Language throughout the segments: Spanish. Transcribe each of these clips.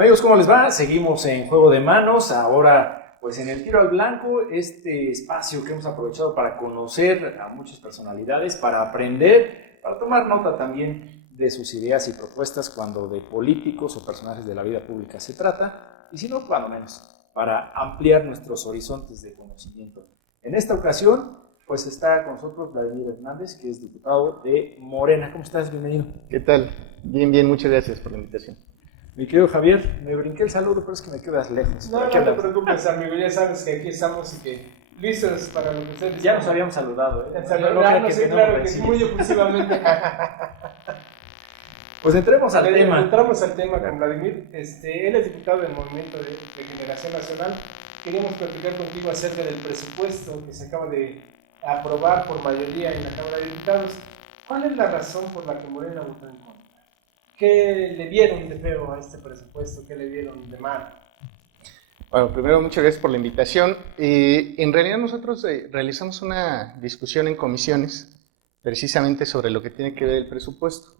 Amigos, ¿cómo les va? Seguimos en Juego de Manos, ahora pues en el tiro al blanco, este espacio que hemos aprovechado para conocer a muchas personalidades, para aprender, para tomar nota también de sus ideas y propuestas cuando de políticos o personajes de la vida pública se trata, y si no, cuando menos, para ampliar nuestros horizontes de conocimiento. En esta ocasión, pues está con nosotros Vladimir Hernández, que es diputado de Morena. ¿Cómo estás? Bienvenido. ¿Qué tal? Bien, muchas gracias por la invitación. Mi querido Javier, me brinqué el saludo, pero es que me quedas lejos. No te preocupes, amigo, ya sabes que aquí estamos y que listos para lo que ustedes. Ya nos habíamos saludado, ¿eh? Claro que sí, muy efusivamente. Pues entremos al tema. Entramos al tema con Vladimir. Él es diputado del Movimiento de Generación Nacional. Queríamos platicar contigo acerca del presupuesto que se acaba de aprobar por mayoría en la Cámara de Diputados. ¿Cuál es la razón por la que Morena votó en contra? ¿Qué le vieron de feo a este presupuesto? ¿Qué le vieron de mal? Bueno, primero muchas gracias por la invitación. En realidad nosotros realizamos una discusión en comisiones precisamente sobre lo que tiene que ver el presupuesto.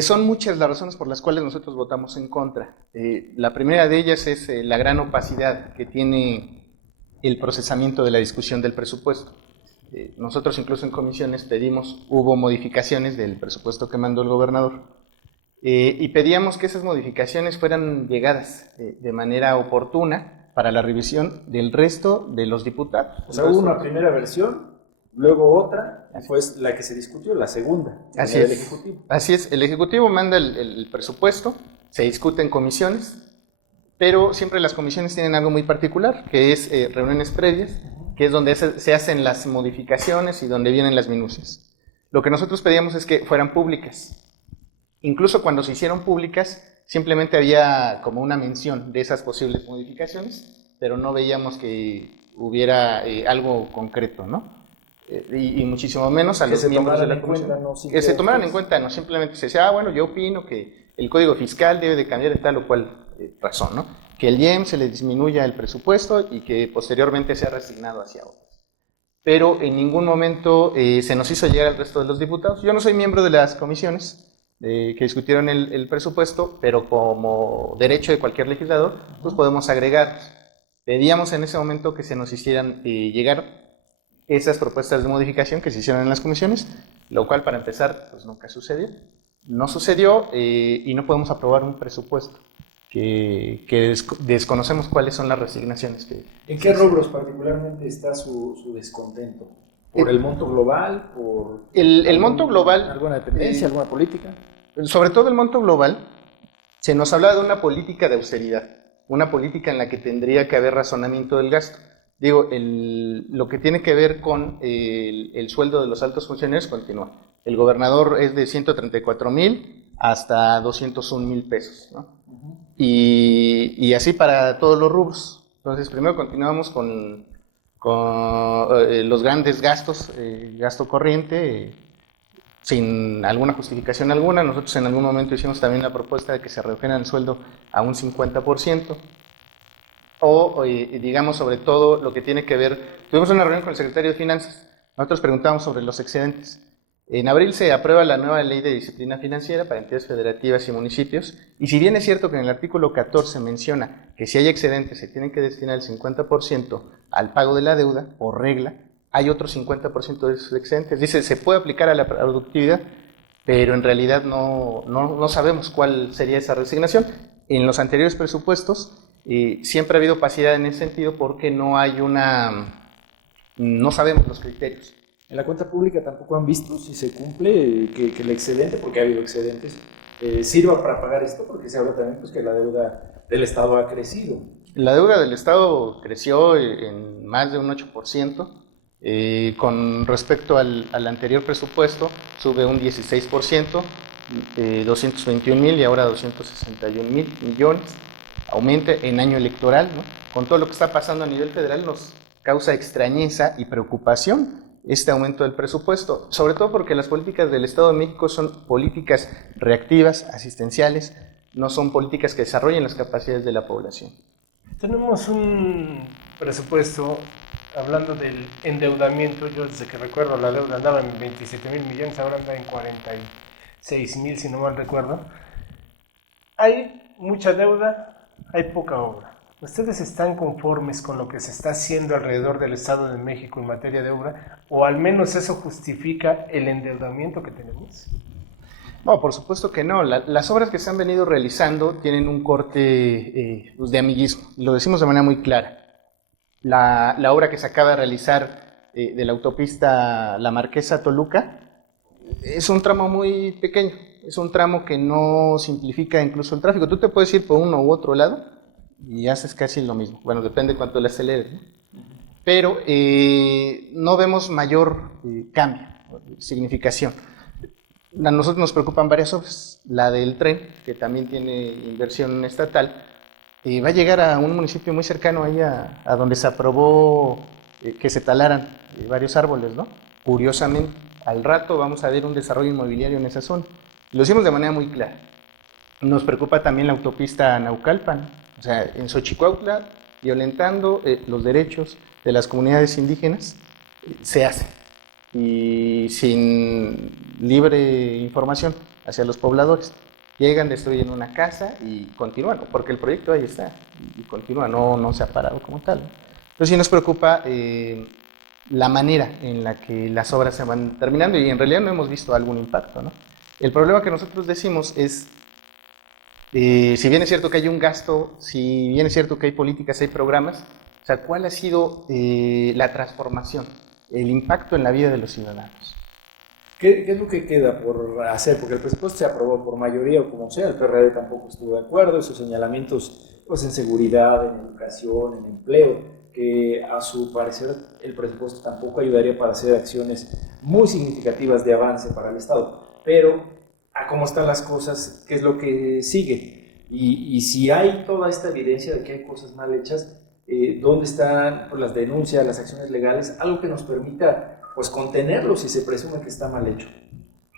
Son muchas las razones por las cuales nosotros votamos en contra. La primera de ellas es la gran opacidad que tiene el procesamiento de la discusión del presupuesto. Nosotros incluso en comisiones hubo modificaciones del presupuesto que mandó el gobernador. Y pedíamos que esas modificaciones fueran llegadas de manera oportuna para la revisión del resto de los diputados. O sea, hubo una primera versión, luego otra, y fue la que se discutió, la segunda, Así del es. Ejecutivo. Así es, el Ejecutivo manda el presupuesto, se discute en comisiones, pero siempre las comisiones tienen algo muy particular, que es reuniones previas, que es donde se hacen las modificaciones y donde vienen las minucias. Lo que nosotros pedíamos es que fueran públicas. Incluso cuando se hicieron públicas, simplemente había como una mención de esas posibles modificaciones, pero no veíamos que hubiera algo concreto, ¿no? Y muchísimo menos a los miembros de la comisión. Que se tomaran en cuenta, no simplemente se decía, bueno, yo opino que el Código Fiscal debe de cambiar de tal o cual razón, ¿no? Que el IEM se le disminuya el presupuesto y que posteriormente sea reasignado hacia otros. Pero en ningún momento se nos hizo llegar al resto de los diputados. Yo no soy miembro de las comisiones que discutieron el presupuesto, pero como derecho de cualquier legislador, pues podemos agregar. Pedíamos en ese momento que se nos hicieran llegar esas propuestas de modificación que se hicieron en las comisiones, lo cual para empezar pues nunca sucedió. No sucedió y no podemos aprobar un presupuesto que desconocemos cuáles son las resignaciones. ¿En qué rubros particularmente está su descontento? ¿Por el monto global? ¿Por el monto global? ¿Alguna dependencia? ¿Alguna política? Sobre todo el monto global, se nos habla de una política de austeridad, una política en la que tendría que haber razonamiento del gasto. Digo, lo que tiene que ver con el sueldo de los altos funcionarios continúa. El gobernador es de 134,000 hasta 201,000 pesos, ¿no? Y así para todos los rubros. Entonces, primero continuamos con los grandes gastos, gasto corriente, sin alguna justificación alguna. Nosotros en algún momento hicimos también la propuesta de que se redujera el sueldo a un 50%. O digamos sobre todo lo que tiene que ver, tuvimos una reunión con el secretario de Finanzas, nosotros preguntamos sobre los excedentes. En abril se aprueba la nueva ley de disciplina financiera para entidades federativas y municipios, y si bien es cierto que en el artículo 14 menciona que si hay excedentes se tienen que destinar el 50% al pago de la deuda, por regla, hay otro 50% de esos excedentes. Dice, se puede aplicar a la productividad, pero en realidad no sabemos cuál sería esa resignación. En los anteriores presupuestos siempre ha habido opacidad en ese sentido porque no sabemos los criterios. En la cuenta pública tampoco han visto si se cumple que el excedente, porque ha habido excedentes, sirva para pagar esto, porque se habla también pues, que la deuda del Estado ha crecido. La deuda del Estado creció en más de un 8%. Con respecto al anterior presupuesto, sube un 16%, 221,000 y ahora 261,000 millones. Aumenta en año electoral, ¿no? Con todo lo que está pasando a nivel federal nos causa extrañeza y preocupación este aumento del presupuesto, sobre todo porque las políticas del Estado de México son políticas reactivas, asistenciales, no son políticas que desarrollen las capacidades de la población. Tenemos un presupuesto, hablando del endeudamiento, yo desde que recuerdo la deuda andaba en 27,000 millones, ahora anda en 46,000 si no mal recuerdo. Hay mucha deuda, hay poca obra. ¿Ustedes están conformes con lo que se está haciendo alrededor del Estado de México en materia de obra? ¿O al menos eso justifica el endeudamiento que tenemos? No, por supuesto que no. Las obras que se han venido realizando tienen un corte pues de amiguismo. Lo decimos de manera muy clara. La obra que se acaba de realizar de la autopista La Marquesa Toluca es un tramo muy pequeño. Es un tramo que no simplifica incluso el tráfico. Tú te puedes ir por uno u otro lado y haces casi lo mismo. Bueno, depende cuánto le aceleres, ¿no? Pero no vemos mayor cambio, significación. A nosotros nos preocupan varias obras. La del tren, que también tiene inversión estatal, va a llegar a un municipio muy cercano ahí a donde se aprobó que se talaran varios árboles, ¿no? Curiosamente, al rato vamos a ver un desarrollo inmobiliario en esa zona. Lo decimos de manera muy clara. Nos preocupa también la autopista Naucalpan, o sea, en Xochicuautla, violentando los derechos de las comunidades indígenas, se hace. Y sin libre información hacia los pobladores. Llegan, destruyen una casa y continúan, porque el proyecto ahí está, y continúa, no se ha parado como tal. Entonces sí nos preocupa la manera en la que las obras se van terminando, y en realidad no hemos visto algún impacto, ¿no? El problema que nosotros decimos es, si bien es cierto que hay un gasto, si bien es cierto que hay políticas, hay programas, o sea, ¿cuál ha sido la transformación, el impacto en la vida de los ciudadanos? ¿Qué es lo que queda por hacer? Porque el presupuesto se aprobó por mayoría o como sea, el PRD tampoco estuvo de acuerdo, esos señalamientos pues, en seguridad, en educación, en empleo, que a su parecer el presupuesto tampoco ayudaría para hacer acciones muy significativas de avance para el Estado. Pero, a cómo están las cosas, ¿qué es lo que sigue? Y si hay toda esta evidencia de que hay cosas mal hechas, ¿dónde están pues, las denuncias, las acciones legales? Algo que nos permita pues contenerlo si se presume que está mal hecho.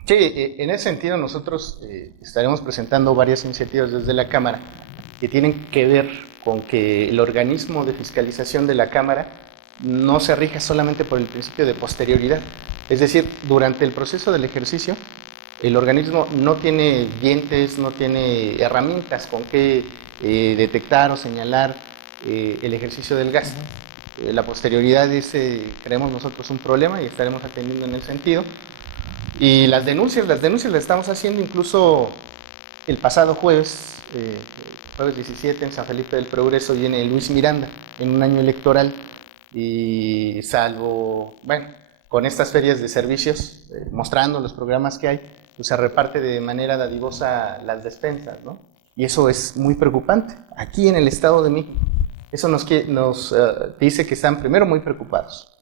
Sí, en ese sentido nosotros estaremos presentando varias iniciativas desde la Cámara que tienen que ver con que el organismo de fiscalización de la Cámara no se rija solamente por el principio de posterioridad. Es decir, durante el proceso del ejercicio, el organismo no tiene dientes, no tiene herramientas con que detectar o señalar el ejercicio del gasto. La posterioridad es, creemos nosotros, un problema y estaremos atendiendo en el sentido. Y las denuncias las estamos haciendo incluso el pasado jueves 17 en San Felipe del Progreso viene Luis Miranda en un año electoral y salvo, bueno, con estas ferias de servicios mostrando los programas que hay, pues se reparte de manera dadivosa las despensas, ¿no? Y eso es muy preocupante aquí en el Estado de México. Eso nos dice que están, primero, muy preocupados,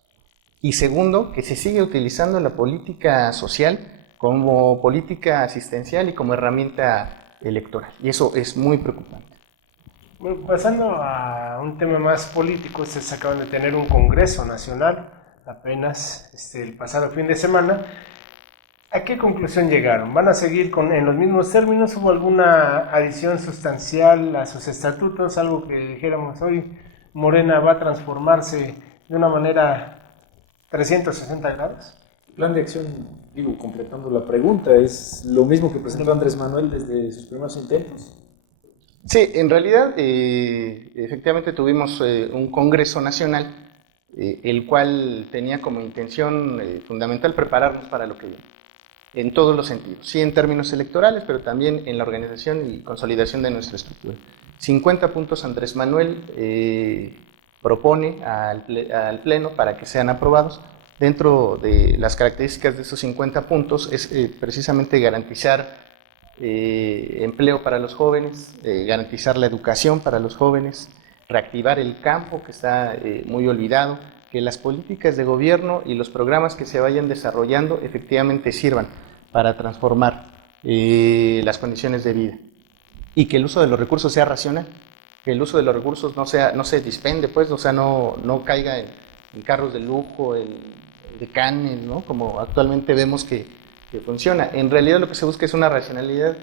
y segundo, que se sigue utilizando la política social como política asistencial y como herramienta electoral, y eso es muy preocupante. Bueno, pasando a un tema más político, ustedes acaban de tener un Congreso Nacional apenas el pasado fin de semana. ¿A qué conclusión llegaron? ¿Van a seguir en los mismos términos? ¿Hubo alguna adición sustancial a sus estatutos? Algo que dijéramos hoy, Morena va a transformarse de una manera 360 grados. El plan de acción, digo, completando la pregunta, ¿es lo mismo que presentó Andrés Manuel desde sus primeros intentos? Sí, en realidad, efectivamente tuvimos un Congreso Nacional, el cual tenía como intención fundamental prepararnos para lo que viene. En todos los sentidos, sí en términos electorales, pero también en la organización y consolidación de nuestra estructura. 50 puntos Andrés Manuel propone al Pleno para que sean aprobados. Dentro de las características de esos 50 puntos es precisamente garantizar empleo para los jóvenes, garantizar la educación para los jóvenes, reactivar el campo que está muy olvidado, que las políticas de gobierno y los programas que se vayan desarrollando efectivamente sirvan para transformar las condiciones de vida, y que el uso de los recursos sea racional, que el uso de los recursos no se dispende, pues, o sea, no caiga en carros de lujo, en decanes, ¿no? Como actualmente vemos que funciona. En realidad lo que se busca es una racionalidad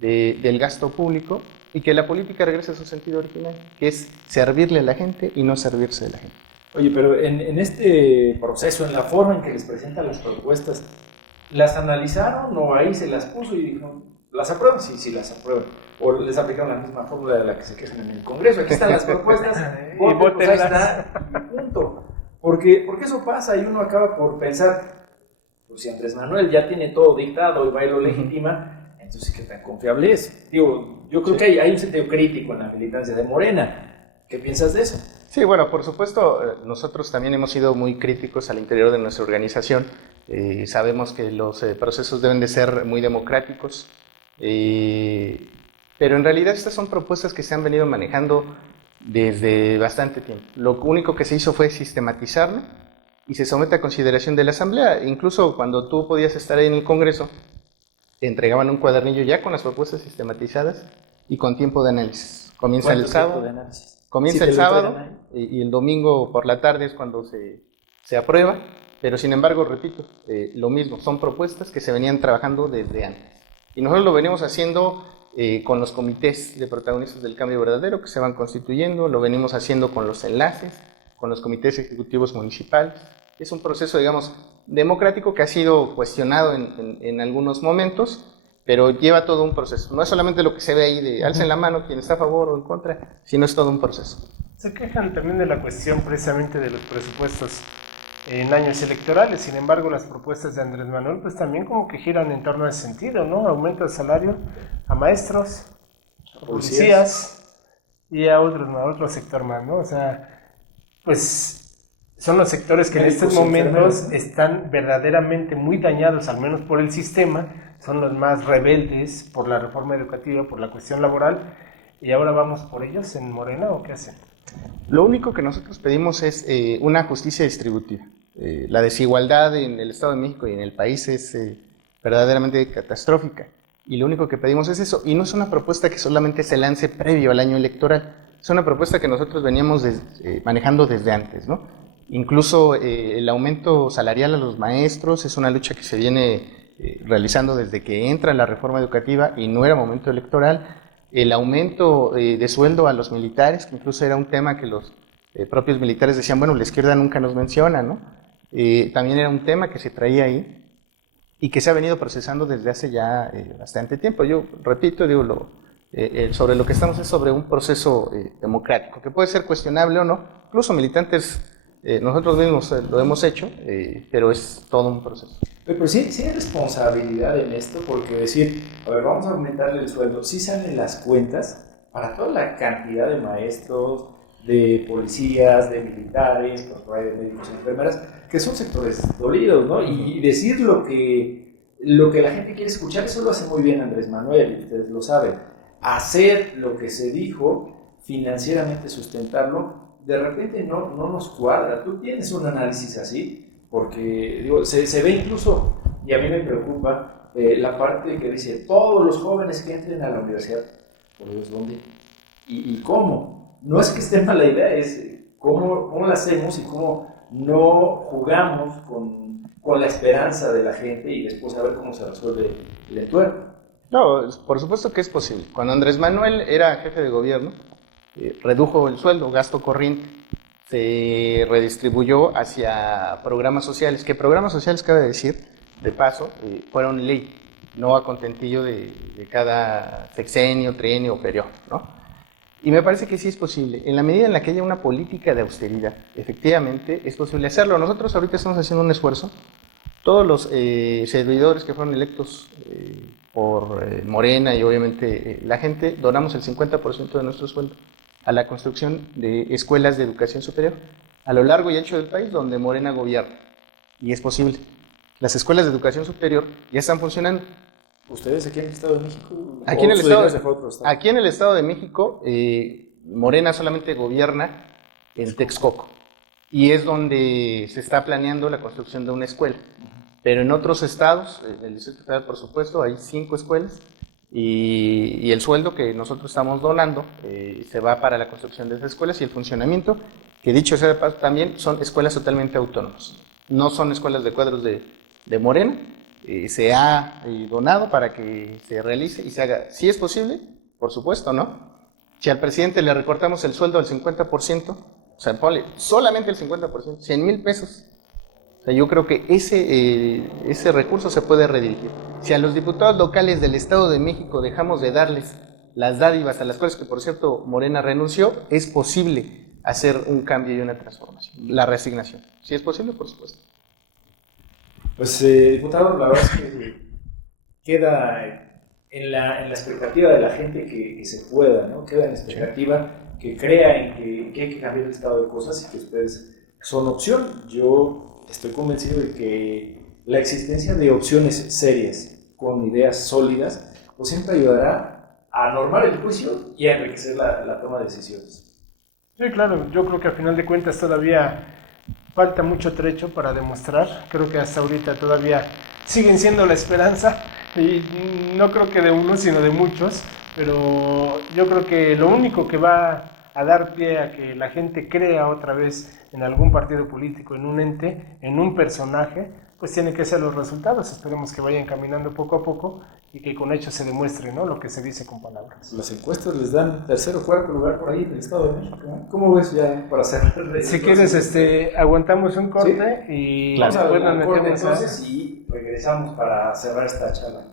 del gasto público y que la política regrese a su sentido original, que es servirle a la gente y no servirse de la gente. Oye, pero en este proceso, en la forma en que les presentan las propuestas, ¿las analizaron o ahí se las puso y dijo, ¿Las aprueban? Sí, sí las aprueban. O les aplicaron la misma fórmula de la que se quejan en el Congreso. Aquí están las propuestas, y pues ahí está, y punto. Porque eso pasa y uno acaba por pensar, pues si Andrés Manuel ya tiene todo dictado y va y lo legitima, entonces ¿qué tan confiable es? Digo, yo creo que hay un sentido crítico en la militancia de Morena. ¿Qué piensas de eso? Sí, bueno, por supuesto, nosotros también hemos sido muy críticos al interior de nuestra organización. Sabemos que los procesos deben de ser muy democráticos, pero en realidad estas son propuestas que se han venido manejando desde bastante tiempo. Lo único que se hizo fue sistematizarlo y se somete a consideración de la Asamblea. Incluso cuando tú podías estar ahí en el Congreso, te entregaban un cuadernillo ya con las propuestas sistematizadas y con tiempo de análisis. Comienza el sábado. Comienza el sábado y el domingo por la tarde es cuando se aprueba, pero sin embargo, repito, lo mismo, son propuestas que se venían trabajando desde antes. Y nosotros lo venimos haciendo con los comités de protagonistas del cambio verdadero que se van constituyendo, lo venimos haciendo con los enlaces, con los comités ejecutivos municipales. Es un proceso, digamos, democrático que ha sido cuestionado en algunos momentos, pero lleva todo un proceso. No es solamente lo que se ve ahí de alcen la mano quien está a favor o en contra, sino es todo un proceso. Se quejan también de la cuestión precisamente de los presupuestos en años electorales. Sin embargo, las propuestas de Andrés Manuel pues también como que giran en torno a ese sentido, ¿no? Aumento de salario a maestros, a policías y a otro sector más, ¿no? O sea, pues son los sectores que en estos momentos están verdaderamente muy dañados, al menos por el sistema. Son los más rebeldes por la reforma educativa, por la cuestión laboral, y ahora vamos por ellos en Morena, ¿o qué hacen? Lo único que nosotros pedimos es una justicia distributiva. La desigualdad en el Estado de México y en el país es verdaderamente catastrófica, y lo único que pedimos es eso, y no es una propuesta que solamente se lance previo al año electoral, es una propuesta que nosotros veníamos manejando desde antes, ¿no? Incluso el aumento salarial a los maestros es una lucha que se viene realizando desde que entra la reforma educativa y no era momento electoral. El aumento de sueldo a los militares, que incluso era un tema que los propios militares decían, bueno, la izquierda nunca nos menciona, ¿no? También era un tema que se traía ahí y que se ha venido procesando desde hace ya bastante tiempo. Yo repito, digo, sobre lo que estamos es sobre un proceso democrático, que puede ser cuestionable o no, incluso militantes, nosotros mismos lo hemos hecho, pero es todo un proceso. Pero sí hay responsabilidad en esto, porque decir, a ver, vamos a aumentarle el sueldo, sí salen las cuentas para toda la cantidad de maestros, de policías, de militares, de médicos y enfermeras, que son sectores dolidos, ¿no? Y decir lo que la gente quiere escuchar, eso lo hace muy bien Andrés Manuel, ustedes lo saben. Hacer lo que se dijo, financieramente sustentarlo, de repente no nos cuadra. ¿Tú tienes un análisis así? Porque digo, se ve incluso, y a mí me preocupa, la parte que dice, todos los jóvenes que entren a la universidad, ¿por Dios dónde? ¿Y cómo? No es que esté mal la idea, es cómo la hacemos y cómo no jugamos con la esperanza de la gente y después a ver cómo se resuelve el entuerto. No, por supuesto que es posible. Cuando Andrés Manuel era jefe de gobierno, redujo el sueldo, gasto corriente, se redistribuyó hacia programas sociales, que programas sociales, cabe decir, de paso, fueron ley, no a contentillo de cada sexenio, trienio o periodo, ¿no? Y me parece que sí es posible. En la medida en la que haya una política de austeridad, efectivamente es posible hacerlo. Nosotros ahorita estamos haciendo un esfuerzo. Todos los servidores que fueron electos por Morena y obviamente la gente, donamos el 50% de nuestro sueldo a la construcción de escuelas de educación superior a lo largo y ancho del país donde Morena gobierna. Y es posible. Las escuelas de educación superior ya están funcionando. ¿Ustedes aquí en el Estado de México? Aquí en el Estado de México, Morena solamente gobierna en Texcoco. Y es donde se está planeando la construcción de una escuela. Pero en otros estados, en el Distrito Federal, por supuesto, hay 5 escuelas. Y el sueldo que nosotros estamos donando se va para la construcción de esas escuelas y el funcionamiento, que dicho sea de paso también, son escuelas totalmente autónomas. No son escuelas de cuadros de Morena. Se ha donado para que se realice y se haga. Si es posible, por supuesto, ¿no? Si al presidente le recortamos el sueldo al 50%, o sea, ponle solamente el 50%, 100,000 pesos. O sea, yo creo que ese recurso se puede redirigir. Si a los diputados locales del Estado de México dejamos de darles las dádivas a las cuales, que por cierto Morena renunció, es posible hacer un cambio y una transformación. La reasignación. Si es posible, por supuesto. Pues, diputado, la verdad es que queda en la expectativa de la gente que se pueda, ¿no? Queda en la expectativa que crea en que hay que cambiar el estado de cosas y que ustedes son opción. Yo estoy convencido de que la existencia de opciones serias, con ideas sólidas, pues siempre ayudará a normar el juicio y a enriquecer la toma de decisiones. Sí, claro, yo creo que a final de cuentas todavía falta mucho trecho para demostrar. Creo que hasta ahorita todavía siguen siendo la esperanza, y no creo que de uno, sino de muchos, pero yo creo que lo único que va a dar pie a que la gente crea otra vez en algún partido político, en un ente, en un personaje, pues tiene que ser los resultados. Esperemos que vayan caminando poco a poco y que con hechos se demuestre, ¿no?, lo que se dice con palabras. Las encuestas les dan tercer o cuarto lugar por ahí en el Estado de México, ¿no? ¿Cómo ves ya para cerrar? Si quieres, aguantamos un corte, ¿sí? Y claro, después nos corte metemos entonces y regresamos para cerrar esta charla.